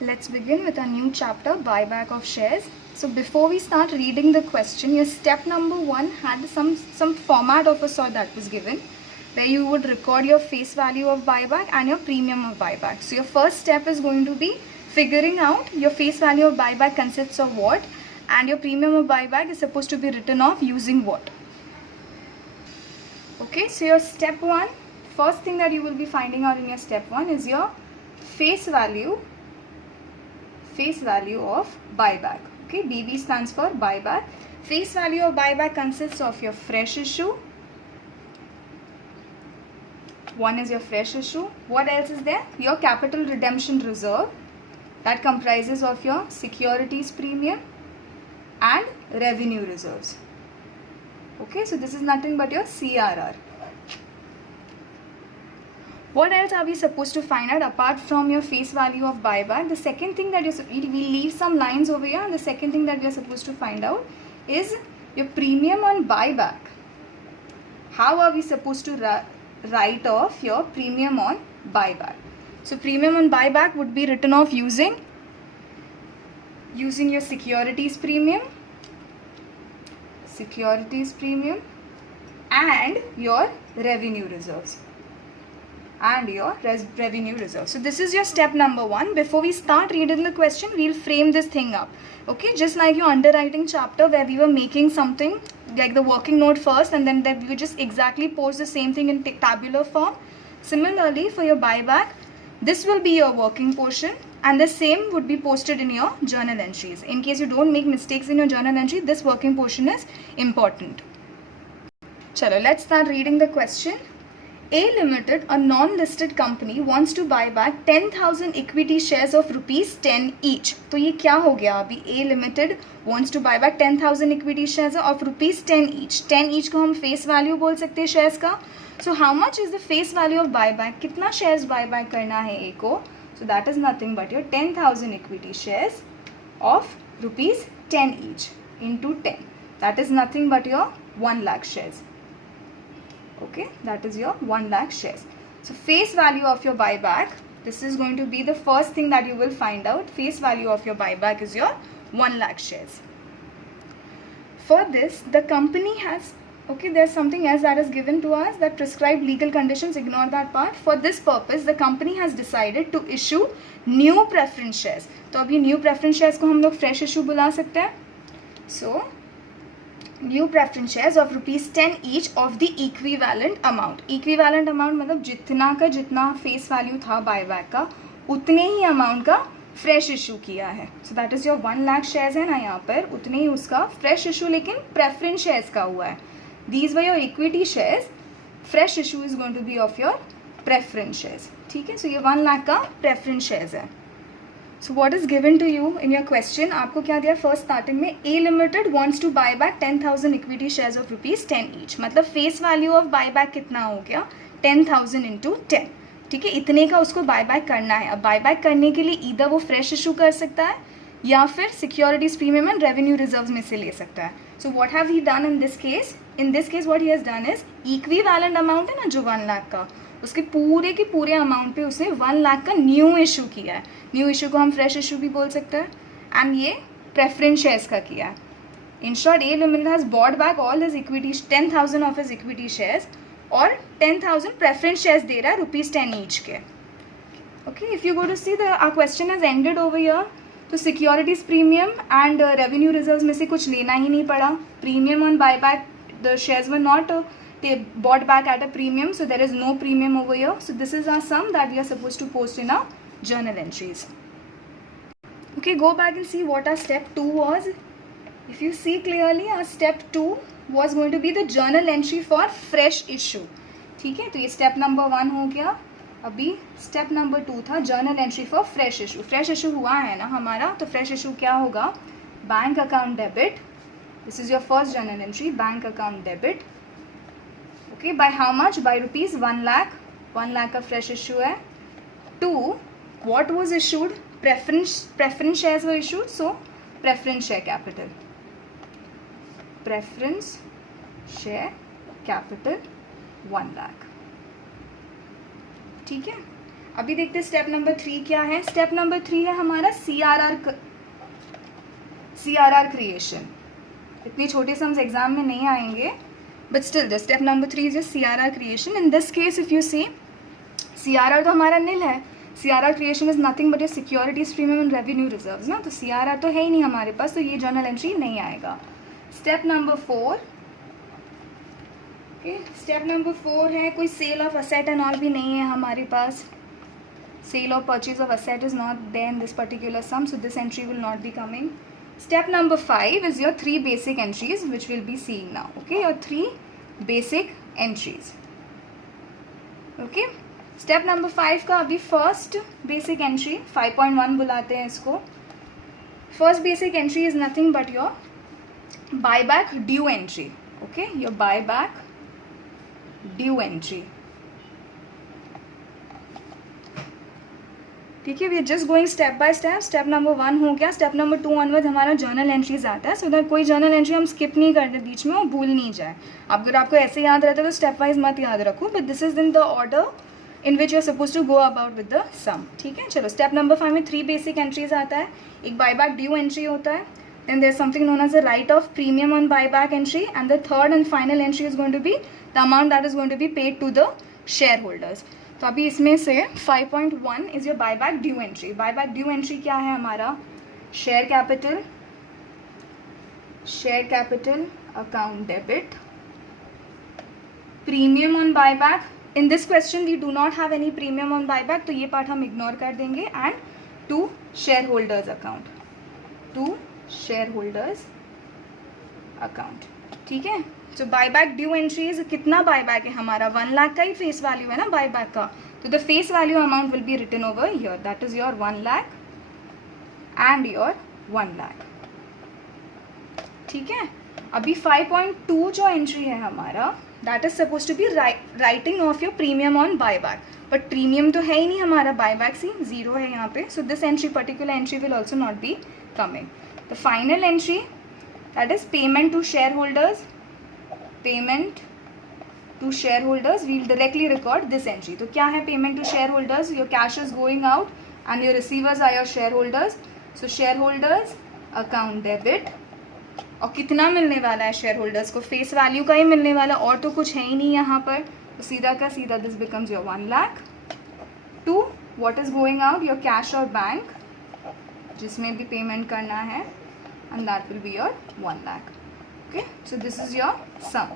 Let's begin with our new chapter, buyback of shares. So before we start reading the question, your step number 1 had some format of a sort that was given, where you would record your face value of buyback and your premium of buyback. So your first step is going to be figuring out your face value of buyback consists of what, and your premium of buyback is supposed to be written off using what. Okay, so your step 1, first thing that you will be finding out in your step 1 is your face value of buyback. Okay, BB stands for buyback. Face value of buyback consists of your fresh issue. One is your fresh issue. What else is there? Your capital redemption reserve, that comprises of your securities premium and revenue reserves. Okay, so this is nothing but your CRR. What else are we supposed to find out apart from your face value of buyback? The second thing that we leave some lines over here, and the second thing that we are supposed to find out is your premium on buyback. How are we supposed to write off your premium on buyback? So premium on buyback would be written off using your securities premium and your revenue reserves. So this is your step number 1. Before we start reading the question, we'll frame this thing up. Okay, just like your underwriting chapter where we were making something like the working note first, and then we would just exactly post the same thing in tabular form. Similarly, for your buyback, this will be your working portion, and the same would be posted in your journal entries. In case you don't make mistakes in your journal entry, this working portion is important. Chalo, let's start reading the question. A Limited, a non-listed company, wants to buy back 10,000 equity shares of ₹10 each. तो ये क्या हो गया अभी? A Limited wants to buy back 10,000 equity shares of ₹10 each. 10 each को हम face value बोल सकते हैं shares का. So how much is the face value of buyback? कितना shares buyback करना है A को? So that is nothing but your 10,000 equity shares of ₹10 each into 10. That is nothing but your 1 lakh shares. Okay, that is your 1 lakh shares. So face value of your buyback, this is going to be the first thing that you will find out. Face value of your buyback is your 1 lakh shares. For this, the company has, okay, there's something else that is given to us, that prescribed legal conditions, ignore that part. For this purpose, the company has decided to issue new preference shares. तो अभी new preference shares को हम लोग fresh issue बुला सकते हैं. So new preference shares of ₹10 each of the equivalent amount. Equivalent amount मतलब जितना फेस वैल्यू था बायबैक का, उतने ही अमाउंट का फ्रेश इशू किया है. So that is your 1 lakh shares है ना यहाँ पर, उतने ही उसका फ्रेश इशू लेकिन प्रेफरेंस शेयर्स का हुआ है. These were your equity shares, fresh issue is going to be of your preference shares. ठीक है, सो ये 1 लाख का प्रेफरेंस शेयर्स है. So what is given to you in your question? आपको क्या दिया फर्स्ट स्टार्टिंग में? A Limited wants to buy back 10,000 equity shares of ₹10 each. मतलब फेस वैल्यू ऑफ बायबैक कितना हो गया? 10,000 into 10. ठीक है, इतने का उसको बायबैक करना है. अब बायबैक करने के लिए ईदर वो फ्रेश इशू कर सकता है या फिर securities premium and revenue reserve में से ले सकता है. So what have he done in this case? In this case what he has done is, equivalent amount है ना जो 1 लाख का, उसके पूरे के पूरे अमाउंट पे उसने 1 लाख का न्यू इशू किया है. न्यू इशू को हम फ्रेश इशू भी बोल सकते हैं. एंड ये प्रेफरेंस शेयर्स का किया है. In short, A limited has bought back all his equity 10,000 of his equity shares, और 10,000 प्रेफरेंस शेयर्स दे रहा है ₹10 ईच के. Okay, if you go to see the our question has ended over here. तो securities premium and revenue reserves में से कुछ लेना ही नहीं पड़ा. Premium on buy back, the shares were not they bought back at a premium, so there is no premium over here. So this is our sum that we are supposed to post in our journal entries. Okay, go back and see what our step 2 was. If you see clearly, our step 2 was going to be the journal entry for fresh issue. ठीक है, तो ये step number 1 हो गया. अभी step number 2 था journal entry for fresh issue. fresh issue हुआ है ना हमारा, तो fresh issue क्या होगा? Bank account debit. This is your first journal entry, bank account debit. Okay, by how much? By ₹1 lakh. 1 lakh का fresh issue है. 2, what was issued? Preference shares were issued, so preference share capital. Preference share capital 1 lakh. ठीक है, अभी देखते हैं step number 3 क्या है. Step number 3 है हमारा CRR क्रिएशन. इतनी छोटे सम्स एग्जाम में नहीं आएंगे, but still the step number 3 is CRR creation. In this case if you see, CRR तो हमारा नील है. CRR creation is nothing but your securities premium and revenue reserves ना. तो CRR तो है ही नहीं हमारे पास, तो ये जर्नल एंट्री नहीं आएगा. स्टेप नंबर 4, स्टेप नंबर 4 है कोई sale of asset and all भी नहीं है हमारे पास. सेल और purchase of asset is not there in this particular sum, so this entry will not be coming. Step number 5 is your 3 basic entries which we'll be seeing now. Okay, your 3 basic entries. Okay, step number 5 का अभी first basic entry 5.1 बुलाते हैं इसको. First basic entry is nothing but your buyback due entry. Okay, your buyback due entry. ठीक है, we are just going step by step. Step number 1 हो गया. Step number 2 onward हमारा जर्नल एंट्रीज आता है, सो दैट कोई journal entry हम skip नहीं करते बीच में और भूल नहीं जाए. अगर आपको ऐसे याद रहता है तो स्टेप वाइज मत याद रखो, but this is in the order in which you are suppose to go about with the sum. ठीक है, चलो स्टेप नंबर 5 में 3 बेसिक एंट्रीज आता है. एक बायबैक ड्यू एंट्री होता है, then there is something known as a write off premium on buyback entry, and the third and final entry is going to be the amount that is going to be paid to the shareholders. तो अभी इसमें से 5.1 is your buyback due entry. Buyback due entry क्या है हमारा? Share capital account debit, premium on buyback. In this question we do not have any premium on buyback, तो ये part हम इग्नोर कर देंगे. And to shareholders account. ठीक है, तो बायबैक ड्यू एंट्रीज कितना बायबैक है हमारा? 1 लाख का ही फेस वैल्यू है ना बायबैक का, तो the face value amount will be written over here, that is your 1 lakh and your 1 lakh. ठीक है, अभी 5.2 जो एंट्री है हमारा, that is suppose to be writing off your premium on buyback, but premium तो है ही नहीं हमारा, बायबैक सी 0 है यहाँ पे, so this entry particular entry will also not be coming. The final entry that is payment to shareholders, we'll directly record this entry. तो क्या है payment to shareholders? Your cash is going out and your receivers are your shareholders. So shareholders account debit, और कितना मिलने वाला है shareholders को? Face value का ही मिलने वाला, और तो कुछ है ही नहीं यहाँ पर, तो सीधा का सीधा this becomes your 1 lakh. To what is going out? Your cash और बैंक जिसमें भी पेमेंट करना है, and that will be your 1 lakh. Okay, so this is your sum.